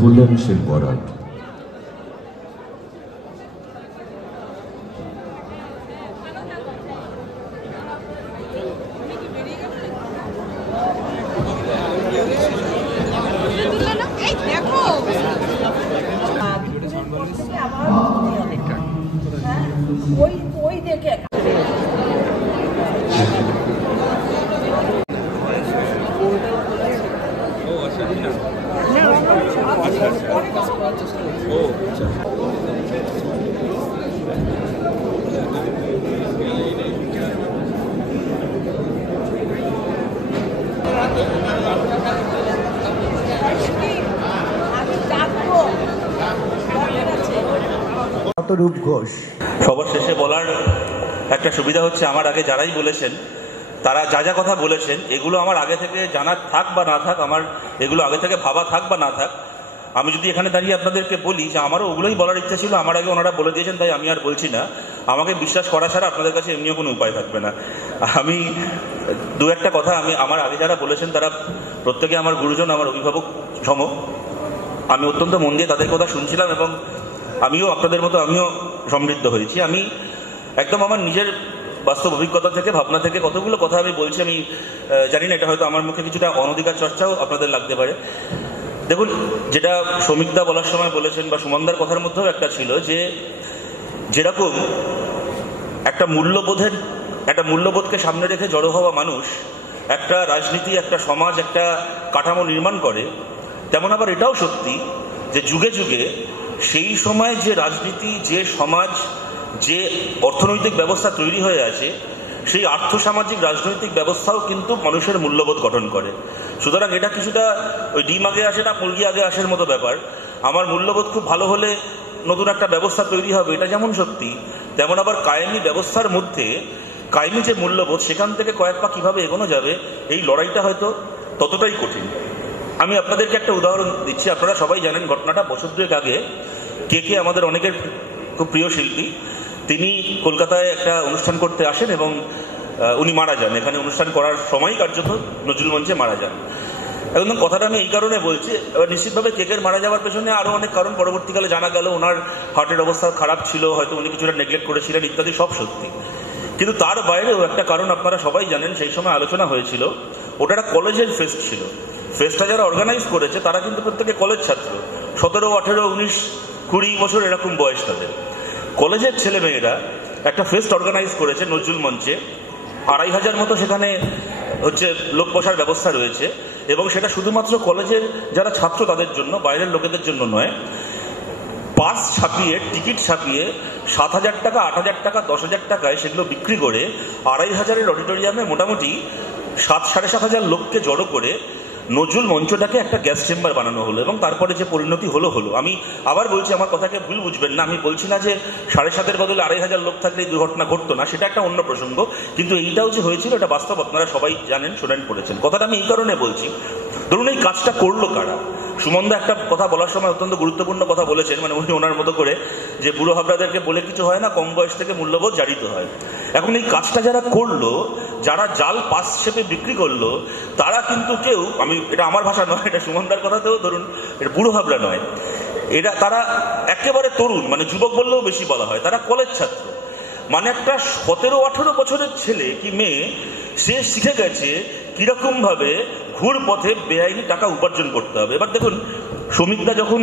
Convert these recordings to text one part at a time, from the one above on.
কল্যাণী বরাট ওই দেখে রূপ ঘোষ। সবার শেষে বলার একটা সুবিধা হচ্ছে, আমার আগে যারাই বলেছেন তারা যা যা কথা বলেছেন এগুলো আমার আগে থেকে জানা থাক বা না থাক, আমার এগুলো আগে থেকে ভাবা থাক বা না থাক, আমি যদি এখানে দাঁড়িয়ে আপনাদেরকে বলি যে আমারও ওগুলোই বলার ইচ্ছা ছিল, আমার আগে ওনারা বলে দিয়েছেন তাই আমি আর বলছি না, আমাকে বিশ্বাস করা ছাড়া আপনাদের কাছে এমনিও কোনো উপায় থাকবে না। আমি দু একটা কথা, আমি আমার আগে যারা বলেছেন তারা প্রত্যেকে আমার গুরুজন, আমার অভিভাবক সম। আমি অত্যন্ত মন দিয়ে তাদের কথা শুনছিলাম এবং আমিও আপনাদের মতো আমিও সমৃদ্ধ হয়েছি। আমি একদম আমার নিজের বাস্তব অভিজ্ঞতা থেকে, ভাবনা থেকে কতগুলো কথা আমি বলছি। আমি জানি না এটা হয়তো আমার মুখে কিছুটা অনধিকার চর্চাও আপনাদের লাগতে পারে। দেখুন, যেটা শ্রমিকদা বলার সময় বলেছেন বা সুমনদার কথার মধ্যেও একটা ছিল যে যেরকম একটা মূল্যবোধকে সামনে রেখে জড়ো হওয়া মানুষ একটা রাজনীতি, একটা সমাজ, একটা কাঠামো নির্মাণ করে, তেমন আবার এটাও সত্যি যে যুগে যুগে সেই সময় যে রাজনীতি, যে সমাজ, যে অর্থনৈতিক ব্যবস্থা তৈরি হয়ে আছে, সেই আর্থসামাজিক রাজনৈতিক ব্যবস্থাও কিন্তু মানুষের মূল্যবোধ গঠন করে। সুতরাং এটা কিছুটা ওই ডিম আগে আসে না মুরগি আগে আসার মতো ব্যাপার। আমার মূল্যবোধ খুব ভালো হলে নতুন একটা ব্যবস্থা তৈরি হবে, এটা যেমন সত্যি, তেমন আবার কায়েমি ব্যবস্থার মধ্যে কায়েমি যে মূল্যবোধ, সেখান থেকে কয়েক পা কীভাবে এগোনো যাবে, এই লড়াইটা হয়তো ততটাই কঠিন। আমি আপনাদেরকে একটা উদাহরণ দিচ্ছি। আপনারা সবাই জানেন ঘটনাটা, বছর দুয়েক আগে কে আমাদের অনেকের খুব প্রিয় শিল্পী, তিনি কলকাতায় একটা অনুষ্ঠান করতে আসেন এবং উনি মারা যান। এখানে অনুষ্ঠান করার সময় কার্যত নজরুল মঞ্চে মারা যান। এখন কথাটা আমি এই কারণে বলছি, এবার নিশ্চিতভাবে কেকের মারা যাওয়ার পেছনে আরও অনেক কারণ পরবর্তীকালে জানা গেল। ওনার হার্টের অবস্থা খারাপ ছিল, হয়তো উনি কিছুটা নেগলেক্ট করেছিলেন ইত্যাদি, সব সত্যি। কিন্তু তার বাইরেও একটা কারণ আপনারা সবাই জানেন, সেই সময় আলোচনা হয়েছিল, ওটা একটা কলেজের ফেস্ট ছিল। ফেস্টটা যারা অর্গানাইজ করেছে তারা কিন্তু প্রত্যেকে কলেজ ছাত্র, 17, 18, 19, 20 বছর এরকম বয়স তাদের। কলেজের ছেলেমেয়েরা একটা ফেস্ট অর্গানাইজ করেছে নজরুল মঞ্চে, 2500 মতো সেখানে হচ্ছে লোক বসার ব্যবস্থা রয়েছে, এবং সেটা শুধুমাত্র কলেজের যারা ছাত্র তাদের জন্য, বাইরের লোকেদের জন্য নয়। পাস ছাপিয়ে, টিকিট ছাপিয়ে 7,000 টাকা, 8,000 টাকা, 10,000 টাকায় সেগুলো বিক্রি করে 2500-এর অডিটোরিয়ামে মোটামুটি 7,000-7,500 লোককে জড়ো করে নজরুল মঞ্চটাকে একটা গ্যাস চেম্বার বানানো হলো, এবং তারপরে যে পরিণতি হলো। আমি আবার বলছি, আমার কথাকে ভুল বুঝবেন না, আমি বলছি না যে 7,500-এর বদলে 2,500 লোক থাকলে এই দুর্ঘটনা ঘটতো না, সেটা একটা অন্য প্রসঙ্গ। কিন্তু এইটাও যে হয়েছিল এটা বাস্তব, আপনারা সবাই জানেন, শোনেন, পড়েছেন। কথাটা আমি এই কারণে বলছি, ধরুন এই কাজটা করলো কারা? সুমনদা একটা কথা বলার সময় অত্যন্ত গুরুত্বপূর্ণ কথা বলেছেন, মানে উনি ওনার মতো করে যে বুড়ো হাবড়াদেরকে বলে কিছু হয় না, কম বয়স থেকে মূল্যবোধ জারিত হয়। এখন এই কাজটা যারা করলো, যারা জাল পাস শেপে বিক্রি করলো, তারা কিন্তু কেউ, এটা আমার ভাষা নয়, এটা সুমনদার কথাতেও ধরুন, এটা বুড়ো হাবড়া নয়, তারা একেবারে তরুণ, মানে যুবক বললেও বেশি বলা হয়, তারা কলেজ ছাত্র। মানে একটা 17-18 বছরের ছেলে কি মেয়ে, সে শিখে গেছে কিরকম ভাবে ঘুর পথে বেআইনি টাকা উপার্জন করতে হবে। এবার দেখুন, শ্রমিকদা যখন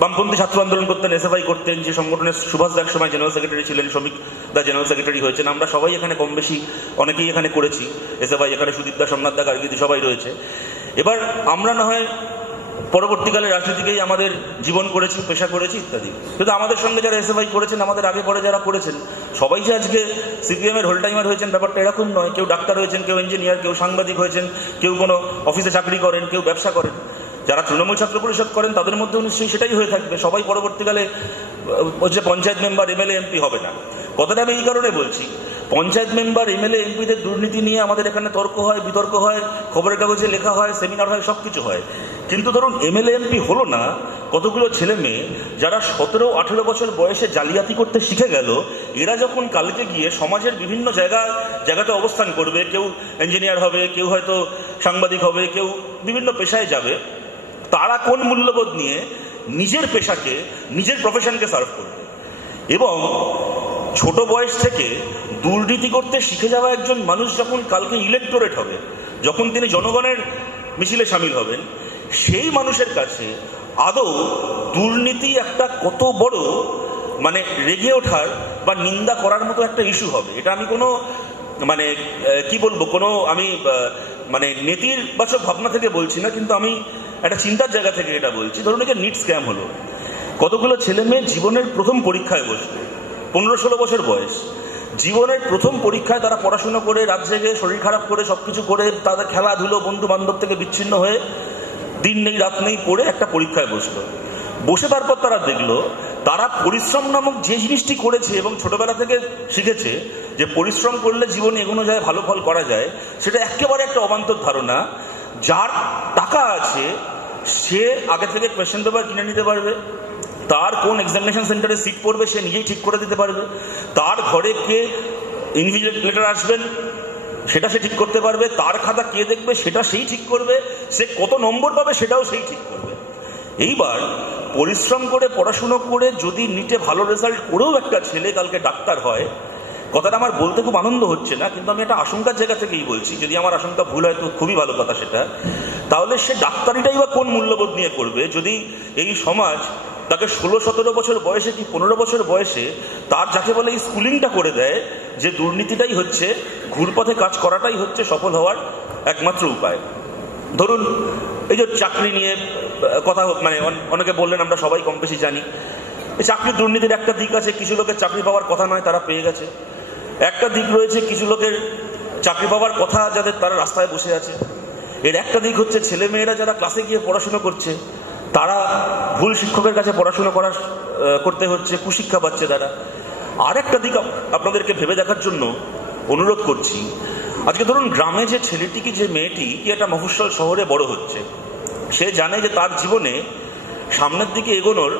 বামপন্থী ছাত্র আন্দোলন করতেন, এসএফআই করতেন, যে সংগঠনের সুভাষদা এক সময় জেনারেল সেক্রেটারি ছিলেন, শ্রমিকদা জেনারেল সেক্রেটারি হয়েছেন, আমরা সবাই এখানে কম বেশি অনেকেই এখানে করেছি এসএফআই, এখানে সুদীপদা, সোমনাথদা, গার্গীদি সবাই রয়েছে। এবার আমরা না হয় পরবর্তীকালে রাজনীতিকেই আমাদের জীবন করেছি, পেশা করেছি ইত্যাদি, কিন্তু আমাদের সঙ্গে যারা এসএফআই করেছেন, আমাদের আগে পরে যারা করেছেন, সবাই যে আজকে সিপিএমের হোল টাইমার হয়েছেন ব্যাপারটা এরকম নয়। কেউ ডাক্তার হয়েছেন, কেউ ইঞ্জিনিয়ার, কেউ সাংবাদিক হয়েছেন, কেউ কোনো অফিসে চাকরি করেন, কেউ ব্যবসা করেন। যারা তৃণমূল ছাত্র পরিষদ করেন তাদের মধ্যেও নিশ্চয়ই সেটাই হয়ে থাকবে। সবাই পরবর্তীকালে হচ্ছে পঞ্চায়েত মেম্বার, এমএলএ, এমপি হবে না। কথাটা আমি এই কারণে বলছি, পঞ্চায়েত মেম্বার, এমএলএ, এমপিদের দুর্নীতি নিয়ে আমাদের এখানে তর্ক হয়, বিতর্ক হয়, খবরের কাগজে লেখা হয়, সেমিনার হয়, সব কিছু হয়। কিন্তু ধরুন এমএলএ এমপি হলো না, কতগুলো ছেলে মেয়ে যারা 17-18 বছর বয়সে জালিয়াতি করতে শিখে গেল, এরা যখন কালকে গিয়ে সমাজের বিভিন্ন জায়গাতে অবস্থান করবে, কেউ ইঞ্জিনিয়ার হবে, কেউ হয়তো সাংবাদিক হবে, কেউ বিভিন্ন পেশায় যাবে, তারা কোন মূল্যবোধ নিয়ে নিজের পেশাকে, নিজের প্রফেশনকে সার্ভ করবে? এবং ছোট বয়স থেকে দুর্নীতি করতে শিখে যাওয়া একজন মানুষ যখন কালকে ইলেক্টোরেট হবে, যখন তিনি জনগণের মিছিলে সামিল হবেন, সেই মানুষের কাছে আদৌ দুর্নীতি একটা কত বড় মানে রেগে ওঠার বা নিন্দা করার মতো একটা ইস্যু হবে। এটা আমি কোনো মানে কি বলবো, কোনো আমি মানে নেতিবাচক ভাবনা থেকে বলছি না, কিন্তু আমি একটা চিন্তার জায়গা থেকে এটা বলছি। ধরুন এই যে নিট স্ক্যাম হলো, কতগুলো ছেলে মেয়ে জীবনের প্রথম পরীক্ষায় বসবে, 15-16 বছর বয়স, জীবনের প্রথম পরীক্ষায় তারা পড়াশুনো করে, রাত জেগে, শরীর খারাপ করে, সবকিছু করে, তাদের খেলাধুলো, বন্ধু বান্ধব থেকে বিচ্ছিন্ন হয়ে, দিন নেই রাত নেই পড়ে একটা পরীক্ষায় বসলো। বসে তারপর তারা দেখলো তারা পরিশ্রম নামক যে জিনিসটি করেছে এবং ছোটবেলা থেকে শিখেছে যে পরিশ্রম করলে জীবনে এগোনো যায়, ভালো ফল করা যায়, সেটা একেবারে একটা অবান্তর ধারণা। যার টাকা আছে সে আগে থেকে কোয়েশ্চেন পেপার কিনে নিতে পারবে, তার কোন এক্সামিনেশন সেন্টারে সিট পড়বে সে নিজেই ঠিক করে দিতে পারবে, তার ঘরে কে ইনভিজিলেটর আসবেন সেটা সে ঠিক করতে পারবে, তার খাতা কে দেখবে সেটা সেই ঠিক করবে, সে কত নম্বর পাবে সেটাও সেই ঠিক করবে। এইবার পরিশ্রম করে পড়াশুনো করে যদি নিটে ভালো রেজাল্ট করেও একটা ছেলে কালকে ডাক্তার হয়, কথাটা আমার বলতে খুব আনন্দ হচ্ছে না, কিন্তু আমি একটা আশঙ্কার জায়গা থেকেই বলছি, যদি আমার আশঙ্কা ভুল হয় তো খুবই ভালো কথা সেটা। তাহলে সে ডাক্তারিটাই বা কোন মূল্যবোধ নিয়ে করবে যদি এই সমাজ তাকে 16-17 বছর বয়সে কি 15 বছর বয়সে তার যাকে বলে এই স্কুলিংটা করে দেয় যে দুর্নীতিটাই হচ্ছে, ঘুরপথে কাজ করাটাই হচ্ছে সফল হওয়ার একমাত্র উপায়। ধরুন এই যে চাকরি নিয়ে কথা, মানে অনেকে বললেন, আমরা সবাই কম বেশি জানি এই চাকরির দুর্নীতির একটা দিক আছে, কিছু লোকের চাকরি পাওয়ার কথা নয় তারা পেয়ে গেছে। একটা দিক রয়েছে কিছু লোকের চাকরি পাওয়ার কথা যাদের, তারা রাস্তায় বসে আছে। এর একটা দিক হচ্ছে ছেলে মেয়েরা যারা ক্লাসে গিয়ে পড়াশুনো করছে তারা ভুল শিক্ষকের কাছে পড়াশুনো করতে হচ্ছে, কুশিক্ষা পাচ্ছে তারা। আর একটা দিক আপনাদেরকে ভেবে দেখার জন্য অনুরোধ করছি। আজকে ধরুন গ্রামে যে ছেলেটি কি যে মেয়েটি কি একটা মফস্বল শহরে বড় হচ্ছে, সে জানে যে তার জীবনে সামনের দিকে এগোনোর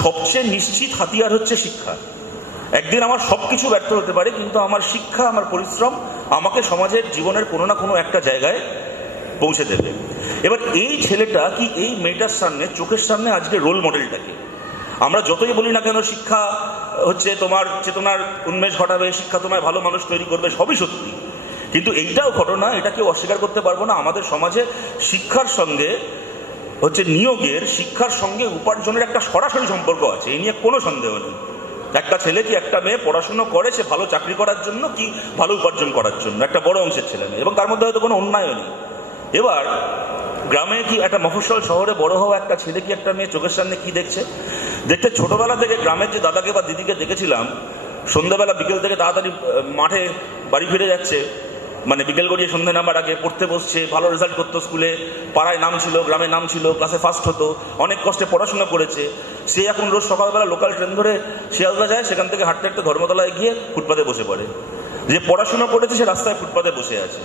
সবচেয়ে নিশ্চিত হাতিয়ার হচ্ছে শিক্ষা। একদিন আমার সব কিছু ব্যর্থ হতে পারে, কিন্তু আমার শিক্ষা, আমার পরিশ্রম আমাকে সমাজের জীবনের কোনো না কোনো একটা জায়গায় পৌঁছে দেবে। এবার এই ছেলেটা কি এই মেয়েটার সামনে, চোখের সামনে আজকে রোল মডেলটাকে, আমরা যতই বলি না কেন শিক্ষা হচ্ছে তোমার চেতনার উন্মেষ ঘটাবে, শিক্ষা তোমায় ভালো মানুষ তৈরি করবে, সবই সত্যি, কিন্তু এইটাও ঘটনা, এটা কেউ অস্বীকার করতে পারবো না। আমাদের সমাজে শিক্ষার সঙ্গে হচ্ছে নিয়োগের, শিক্ষার সঙ্গে উপার্জনের একটা সরাসরি সম্পর্ক আছে, এই নিয়ে কোনো সন্দেহ নেই। একটা ছেলে কি একটা মেয়ে পড়াশুনো করে সে ভালো চাকরি করার জন্য কি ভালো উপার্জন করার জন্য, একটা বড় অংশের ছেলে মেয়ে, এবং তার মধ্যে হয়তো কোনো অন্যায় নেই। এবার গ্রামে কি একটা মফস্বল শহরে বড় হওয়া একটা ছেলে কি একটা মেয়ে চোখের সামনে কি দেখছে, ছোটবেলা থেকে গ্রামের যে দাদাকে বা দিদিকে দেখেছিলাম সন্ধ্যাবেলা বিকেল থেকে তাড়াতাড়ি মাঠে বাড়ি ফিরে যাচ্ছে, মানে বিকেল গড়িয়ে সন্ধ্যে নামার আগে পড়তে বসছে, ভালো রেজাল্ট করতো, স্কুলে পাড়ায় নাম ছিল, গ্রামে নাম ছিল, ক্লাসে ফার্স্ট হতো, অনেক কষ্টে পড়াশোনা করেছে। সে এখন রোজ সকালবেলা লোকাল ট্রেন ধরে শিয়ালদা যায়, সেখান থেকে হাঁটতে হাঁটতে ধর্মতলায় গিয়ে ফুটপাতে বসে পড়ে। যে পড়াশোনা করেছে সে রাস্তায় ফুটপাতে বসে আছে,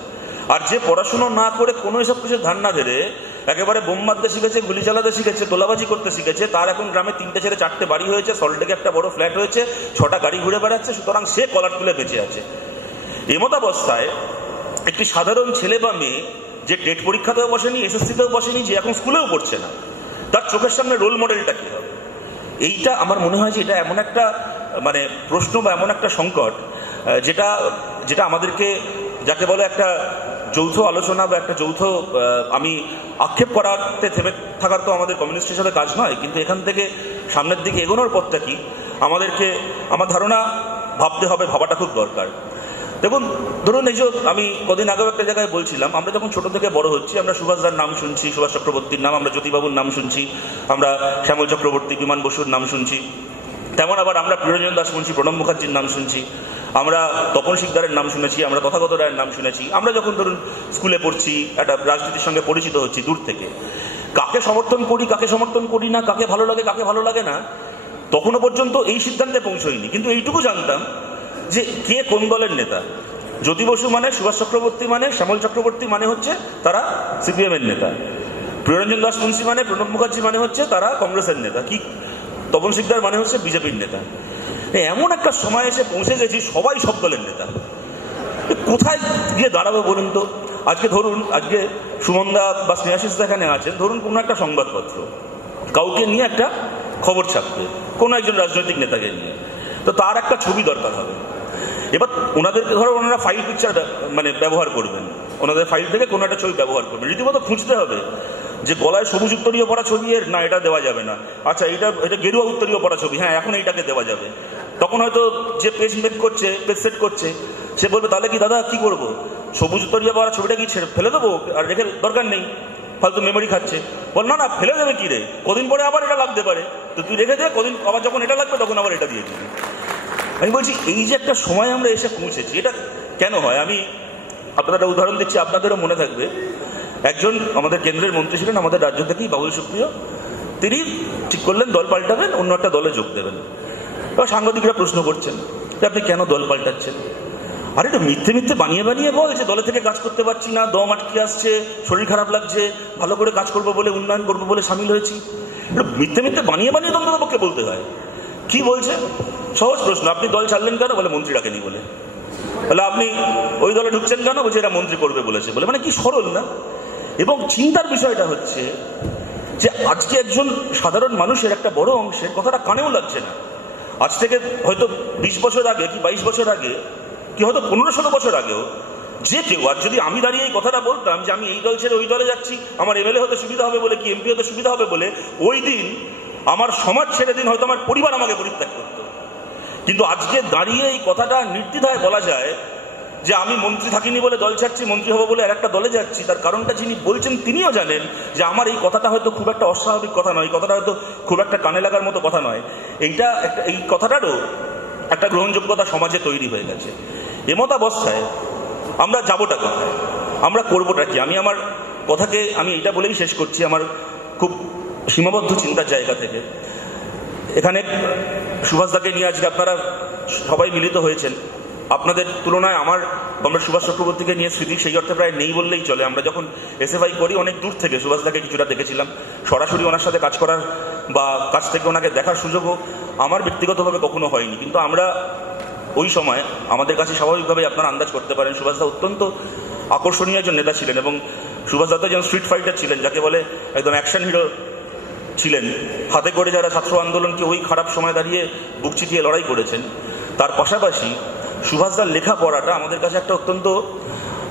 আর যে পড়াশুনো না করে কোনো এসব কিছুর ধার না ধরে একেবারে বোম মারতে শিখেছে, গুলি চালাতে শিখেছে, তোলাবাজি করতে শিখেছে, তার এখন গ্রামে 3টে ছেড়ে 4টে বাড়ি হয়েছে, সল্টলেকে একটা বড় ফ্ল্যাট হয়েছে, 6টা গাড়ি ঘুরে বেড়াচ্ছে, সুতরাং সে কলার তুলে বেঁচে আছে। এমতাবস্থায় একটি সাধারণ ছেলে বা মেয়ে যে টেট পরীক্ষাতেও বসেনি, এসএসসিতেও বসেনি, যে এখন স্কুলেও পড়ছে না, তার চোখের সামনে রোল মডেলটা কি হবে? এইটা আমার মনে হয় যে এটা এমন একটা মানে প্রশ্ন বা এমন একটা সংকট যেটা যেটা আমাদেরকে, যাকে বলে একটা যৌথ আলোচনা বা একটা যৌথ, আমি আক্ষেপ করাতে থেমে থাকার তো আমাদের কমিউনিস্টের সাথে কাজ নয়, কিন্তু এখান থেকে সামনের দিকে এগোনোর পথটা কি আমাদেরকে, আমার ধারণা ভাবতে হবে, ভাবাটা খুব দরকার। দেখুন ধরুন এই যে আমি কদিন আগেও একটা জায়গায় বলছিলাম, আমরা যখন ছোট থেকে বড় হচ্ছি আমরা সুভাষদার নাম শুনছি, সুভাষ চক্রবর্তীর নাম, আমরা জ্যোতিবাবুর নাম শুনছি, আমরা শ্যামল চক্রবর্তী, বিমান বসুর নাম শুনছি, তেমন আবার আমরা প্রিয়রঞ্জন দাস শুনছি, প্রণব মুখার্জির নাম শুনছি, আমরা তপন শিকদারের নাম শুনেছি, আমরা তথাগত রায়ের নাম শুনেছি। আমরা যখন ধরুন স্কুলে পড়ছি, একটা রাজনীতির সঙ্গে পরিচিত হচ্ছি দূর থেকে, কাকে সমর্থন করি কাকে সমর্থন করি না, কাকে ভালো লাগে কাকে ভালো লাগে না, তখনও পর্যন্ত এই সিদ্ধান্তে পৌঁছইনি, কিন্তু এইটুকু জানতাম যে কে কোন দলের নেতা। জ্যোতি বসু মানে, সুভাষ চক্রবর্তী মানে, শ্যামল চক্রবর্তী মানে হচ্ছে তারা সিপিএম এর নেতা, প্রিয়রঞ্জন দাস মুন্সি মানে, প্রণব মুখার্জি মানে হচ্ছে তারা কংগ্রেসের নেতা, কি তপন শিকদার মানে হচ্ছে বিজেপির নেতা। এমন একটা সময় এসে পৌঁছে গেছি সবাই সব দলের নেতা। কোথায় গিয়ে দাঁড়াবো বলুন তো? আজকে ধরুন, আজকে সুমনদা বা স্নেহাশিস এখানে আছেন, ধরুন কোনো একটা সংবাদপত্র কাউকে নিয়ে একটা খবর ছাপবে, কোনো একজন রাজনৈতিক নেতাকে নিয়ে, তো তার একটা ছবি দরকার হবে। এবার ওনাদেরকে ধরো ওনারা ফাইল পিকচার মানে ব্যবহার করবেন, ওনাদের ফাইল থেকে কোনো একটা ছবি ব্যবহার করবেন, রীতিমতো খুঁজতে হবে যে গলায় সবুজ উত্তরীয় পড়া ছবি এর, না এটা দেওয়া যাবে না, আচ্ছা এটা গেরুয়া উত্তরীয় পড়া ছবি, হ্যাঁ এখন এইটাকে দেওয়া যাবে। তখন হয়তো যে পেজ মেক করছে, পেজ সেট করছে, সে বলবে তাহলে কি দাদা কি করবো, সবুজ উত্তরীয় পড়া ছবিটা কি ছেড়ে ফেলে দেবো, আর রেখে দরকার নেই, ফালতু মেমোরি খাচ্ছে। বল না না ফেলে দেবে কি রে, কদিন পরে আবার এটা লাগতে পারে, তো তুই রেখে দে, কদিন আবার যখন এটা লাগবে তখন আবার এটা দিয়ে দিবি। আমি বলছি এই যে একটা সময় আমরা এসে পৌঁছেছি, এটা কেন হয়? আমি আপনারা উদাহরণ দিচ্ছি, আপনাদেরও মনে থাকবে, একজন আমাদের কেন্দ্রের মন্ত্রী ছিলেন আমাদের রাজ্য থেকেই, বাবুল সুপ্রিয়, তিনি ঠিক করলেন দল পাল্টাবেন, অন্য একটা দলে যোগ দেবেন। এবার সাংবাদিকরা প্রশ্ন করছেন যে আপনি কেন দল পাল্টাচ্ছেন? আরে এটা মিথ্যে মিথ্যে বানিয়ে বানিয়ে বল যে দলে থেকে কাজ করতে পারছি না, দম আটকে আসছে, শরীর খারাপ লাগছে, ভালো করে কাজ করবো বলে, উন্নয়ন করবো বলে সামিল হয়েছি। এটা মিথ্যে মিথ্যে বানিয়ে বানিয়ে দলের পক্ষে বলতে হয়। কি বলছে? সহজ প্রশ্ন, আপনি দল ছাড়লেন কেন? বলে মন্ত্রী ডাকেনি বলে। বলে আপনি ওই দলে ঢুকছেন কেন? বলছে এরা মন্ত্রী করবে বলেছে বলে। মানে কি সরল না? এবং চিন্তার বিষয়টা হচ্ছে যে আজকে একজন সাধারণ মানুষের একটা বড় অংশের কথাটা কানেও লাগছে না। আজ থেকে হয়তো 20 বছর আগে কি 22 বছর আগে কি হয়তো 15-16 বছর আগেও যে কেউ, আর যদি আমি দাঁড়িয়ে এই কথাটা বলতাম যে আমি এই দল ছেড়ে ওই দলে যাচ্ছি, আমার এমএলএ হতে সুবিধা হবে বলে, কি এমপি হতে সুবিধা হবে বলে, ওই দিন আমার সমাজ ছেড়ে দিন হয়তো আমার পরিবার আমাকে পরিত্যাগ করতো। কিন্তু আজকে দাঁড়িয়ে এই কথাটা নির্দ্বিধায় বলা যায় যে আমি মন্ত্রী থাকিনি বলে দল ছাড়ছি, মন্ত্রী হবো বলে আর একটা দলে যাচ্ছি। তার কারণটা যিনি বলছেন তিনিও জানেন যে আমার এই কথাটা হয়তো খুব একটা অস্বাভাবিক কথা নয়, এই কথাটা হয়তো খুব একটা কানে লাগার মতো কথা নয়। এইটা একটা, এই কথাটারও একটা গ্রহণযোগ্যতা সমাজে তৈরি হয়ে গেছে। এমতাবস্থায় আমরা যাবোটা কোথায়, আমরা করবোটা কি? আমি আমার কথাকে আমি এটা বলেই শেষ করছি, আমার খুব সীমাবদ্ধ চিন্তার জায়গা থেকে। এখানে সুভাষদাকে নিয়ে আজকে আপনারা সবাই মিলিত হয়েছেন। আপনাদের তুলনায় আমার কমরেড সুভাষ চক্রবর্তীকে নিয়ে স্মৃতি সেই অর্থে প্রায় নেই বললেই চলে। আমরা যখন এসএফআই করি অনেক দূর থেকে সুভাষদাকে কিছুটা দেখেছিলাম, সরাসরি ওনার সাথে কাজ করার বা কাছ থেকে ওনাকে দেখার সুযোগও আমার ব্যক্তিগতভাবে কখনো হয়নি। কিন্তু আমরা ওই সময় আমাদের কাছে স্বাভাবিকভাবেই আপনারা আন্দাজ করতে পারেন সুভাষদা অত্যন্ত আকর্ষণীয় একজন নেতা ছিলেন, এবং সুভাষদা তো যেন স্ট্রিট ফাইটার ছিলেন, যাকে বলে একদম অ্যাকশন হিরো ছিলেন। হাতে করে যারা ছাত্র আন্দোলনকে ওই খারাপ সময় দাঁড়িয়ে বুক চিতিয়ে লড়াই করেছেন। তার পাশাপাশি সুভাষদার লেখা পড়াটা আমাদের কাছে একটা অত্যন্ত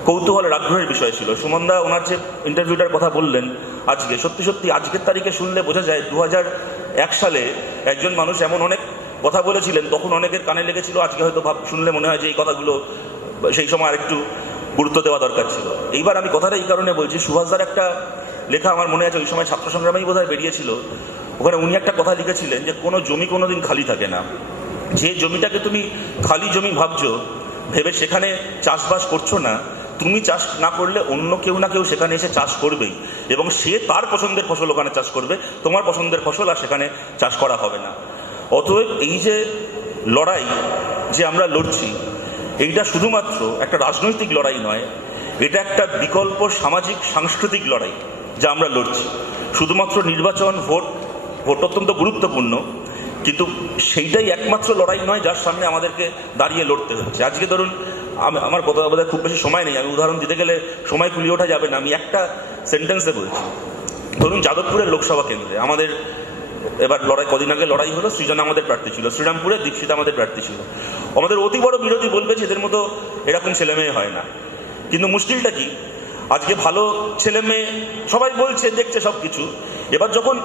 কৌতূহলের আগ্রহের বিষয় ছিল। সুমনদা ওনার যে ইন্টারভিউটার কথা বললেন আজকে, সত্যি সত্যি আজকের তারিখে শুনলে বোঝা যায় 2001 সালে একজন মানুষ এমন অনেক কথা বলেছিলেন, তখন অনেকের কানে লেগেছিল। আজকে হয়তো শুনলে মনে হয় যে এই কথাগুলো সেই সময় আরেকটু গুরুত্ব দেওয়া দরকার ছিল। এইবার আমি কথাটা এই কারণে বলছি, সুভাষদার একটা লেখা আমার মনে আছে, ওই সময় ছাত্র সংগ্রামেই বোধহয় বেরিয়েছিল। ওখানে উনি একটা কথা লিখেছিলেন যে কোনো জমি কোনোদিন খালি থাকে না, যে জমিটাকে তুমি খালি জমি ভাবছো, ভেবে সেখানে চাষবাস করছো না, তুমি চাষ না করলে অন্য কেউ না কেউ সেখানে এসে চাষ করবেই, এবং সে তার পছন্দের ফসল ওখানে চাষ করবে, তোমার পছন্দের ফসল আর সেখানে চাষ করা হবে না। অতএব এই যে লড়াই যে আমরা লড়ছি, এইটা শুধুমাত্র একটা রাজনৈতিক লড়াই নয়, এটা একটা বিকল্প সামাজিক সাংস্কৃতিক লড়াই যা আমরা লড়ছি। শুধুমাত্র নির্বাচন, ভোট অত্যন্ত গুরুত্বপূর্ণ, কিন্তু সেইটাই একমাত্র লড়াই নয় যার সামনে আমাদেরকে দাঁড়িয়ে লড়তে হচ্ছে। আজকে ধরুন, আমার কথা বলার খুব বেশি সময় নেই, আমি উদাহরণ দিতে গেলে সময় কুলিয়ে ওঠা যাবে না, আমি একটা সেন্টেন্সে বলছি। ধরুন যাদবপুরের লোকসভা কেন্দ্রে আমাদের এবার লড়াই, কদিন আগে লড়াই হলো, সৃজনা আমাদের প্রার্থী ছিল, শ্রীরামপুরে দীক্ষিত আমাদের প্রার্থী ছিল। আমাদের অতি বড় বিরোধী বলবে যে এদের মতো এরকম ছেলেমেয়ে হয় না। কিন্তু মুশকিলটা কি, আজকে ভালো ছেলে মেয়ে সবাই বলছে, দেখছে সব কিছু, এবার যখন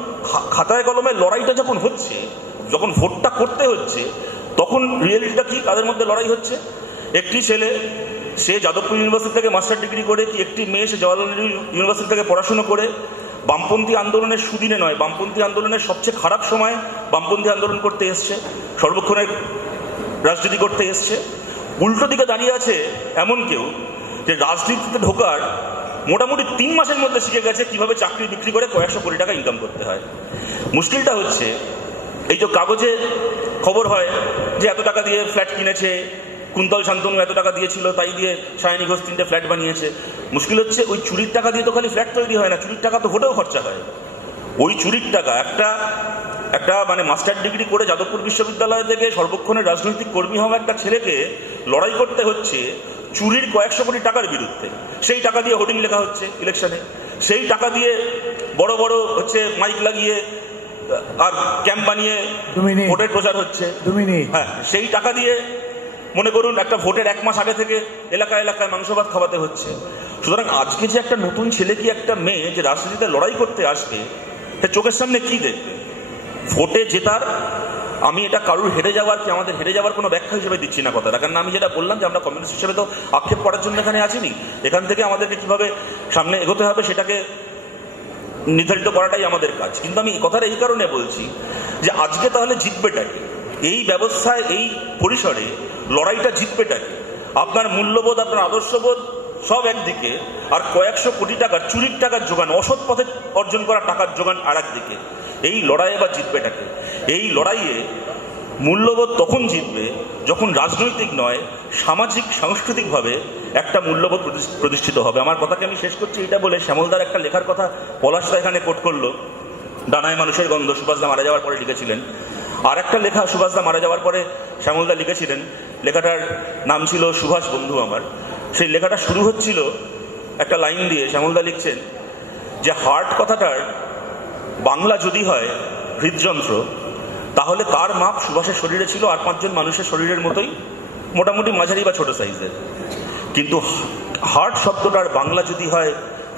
খাতায় কলমে লড়াইটা যখন হচ্ছে, যখন ভোটটা করতে হচ্ছে, তখন রিয়েলিটিটা কি, তাদের মধ্যে লড়াই হচ্ছে। একটি ছেলে সে যাদবপুর ইউনিভার্সিটি থেকে মাস্টার ডিগ্রি করে, কি একটি মেয়ে সে জওয়াহরলাল নেহরু ইউনিভার্সিটি থেকে পড়াশুনো করে বামপন্থী আন্দোলনের সুদিনে নয়, বামপন্থী আন্দোলনের সবচেয়ে খারাপ সময় বামপন্থী আন্দোলন করতে এসছে, সর্বক্ষণের রাজনীতি করতে এসছে। উল্টো দিকে দাঁড়িয়ে আছে এমন কেউ যে রাজনীতিতে ঢোকার মোটামুটি 3 মাসের মধ্যে শিখে গেছে কিভাবে চাকরি বিক্রি করে কয়েকশো কোটি টাকা ইনকাম করতে হয়। মুশকিলটা হচ্ছে, এই যে কাগজে খবর হয় যে এত টাকা দিয়ে ফ্ল্যাট কিনেছে, কুন্তল শান্তনু এত টাকা দিয়েছিল, তাই দিয়ে সায়নী ঘোষ 3টে ফ্ল্যাট বানিয়েছে। মুশকিল হচ্ছে ওই চুরির টাকা দিয়ে তো খালি ফ্ল্যাট তৈরি হয় না, চুরির টাকা তো ভোটেও খরচা হয়। ওই চুরির টাকা একটা মানে মাস্টার ডিগ্রি করে যাদবপুর বিশ্ববিদ্যালয় থেকে সর্বক্ষণের রাজনৈতিক কর্মী হওয়া একটা ছেলেকে লড়াই করতে হচ্ছে চুরির কয়েকশো কোটি টাকার বিরুদ্ধে। সেই টাকা দিয়ে হোর্ডিং লেখা হচ্ছে ইলেকশনে, সেই টাকা দিয়ে বড় বড় হচ্ছে মাইক লাগিয়ে আর ক্যাম্প বানিয়ে ভোটের প্রচার হচ্ছে। হ্যাঁ, সেই টাকা দিয়ে মনে করুন একটা ভোটের 1 মাস আগে থেকে এলাকায় এলাকায় মাংস ভাত খাওয়াতে হচ্ছে। সুতরাং আজকে যে একটা নতুন ছেলে কি একটা মেয়ে যে রাজনীতিতে লড়াই করতে আসবে, সে চোখের সামনে কি দেখবে? ভোটে জেতার, আমি এটা কারুর হেরে যাওয়ার কি আমাদের হেরে যাওয়ার কোনো ব্যাখ্যা হিসেবে দিচ্ছি না কথাটা, কারণ আমি যেটা বললাম যে আমরা কমিউনিস্ট হিসেবে তো আক্ষেপ করার জন্য এখানে আসিনি। এখান থেকে আমাদেরকে কিভাবে সামনে এগোতে হবে সেটাকে নির্ধারিত করাটাই আমাদের কাজ। কিন্তু আমি কথাটা এই কারণে বলছি যে আজকে তাহলে জিতবেটাকে, এই ব্যবস্থায় এই পরিসরে লড়াইটা জিতবেটাকে? আপনার মূল্যবোধ, আপনার আদর্শবোধ সব একদিকে, আর কয়েকশো কোটি টাকার চুরির টাকার যোগান, অসৎ পথে অর্জন করা টাকার যোগান আর একদিকে। এই লড়াইয়ে বা জিতবেটাকে? এই লড়াইয়ে মূল্যবোধ তখন জিতবে যখন রাজনৈতিক নয়, সামাজিক সাংস্কৃতিকভাবে একটা মূল্যবোধ প্রতিষ্ঠিত হবে। আমার কথাকে আমি শেষ করছি এটা বলে, শ্যামলদার একটা লেখার কথা পলাশদা এখানে কোট করলো, ডানায় মানুষের গন্ধ, সুভাষদা মারা যাওয়ার পরে লিখেছিলেন। আর একটা লেখা সুভাষদা মারা যাওয়ার পরে শ্যামলদা লিখেছিলেন, লেখাটার নাম ছিল সুভাষ বন্ধু আমার। সেই লেখাটা শুরু হচ্ছিল একটা লাইন দিয়ে। শ্যামলদা লিখছেন যে হার্ট কথাটার বাংলা যদি হয় হৃদযন্ত্র, তাহলে তার মাপ সুভাষের শরীরে ছিল আর 5 জন মানুষের শরীরের মতোই, মোটামুটি মাঝারি বা ছোট সাইজের। কিন্তু হার্ট শব্দটার বাংলা যদি হয়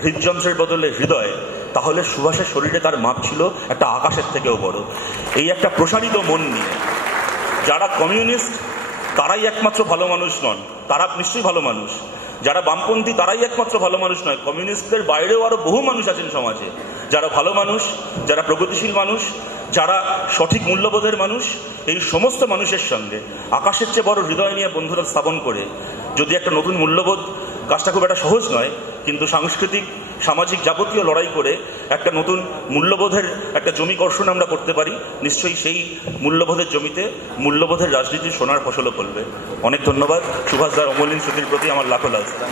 হৃদযন্ত্রের বদলে হৃদয়, তাহলে সুভাষের শরীরে তার মাপ ছিল একটা আকাশের থেকেও বড়। এই একটা প্রসারিত মন নিয়ে যারা কমিউনিস্ট তারাই একমাত্র ভালো মানুষ নন, তারা নিশ্চয়ই ভালো মানুষ। যারা বামপন্থী তারাই একমাত্র ভালো মানুষ নয়, কমিউনিস্টদের বাইরেও আরো বহু মানুষ আছেন সমাজে যারা ভালো মানুষ, যারা প্রগতিশীল মানুষ, যারা সঠিক মূল্যবোধের মানুষ। এই সমস্ত মানুষের সঙ্গে আকাশের চেয়ে বড় হৃদয় নিয়ে বন্ধুরা স্থাপন করে যদি একটা নতুন মূল্যবোধ, কাজটা খুব একটা সহজ নয়, কিন্তু সাংস্কৃতিক সামাজিক যাবতীয় লড়াই করে একটা নতুন মূল্যবোধের একটা জমি কর্ষণ আমরা করতে পারি, নিশ্চয়ই সেই মূল্যবোধের জমিতে মূল্যবোধের রাজনীতির সোনার ফসলও ফলবে। অনেক ধন্যবাদ। সুভাষদার অমলিন স্মৃতির প্রতি আমার লাখো লালসা।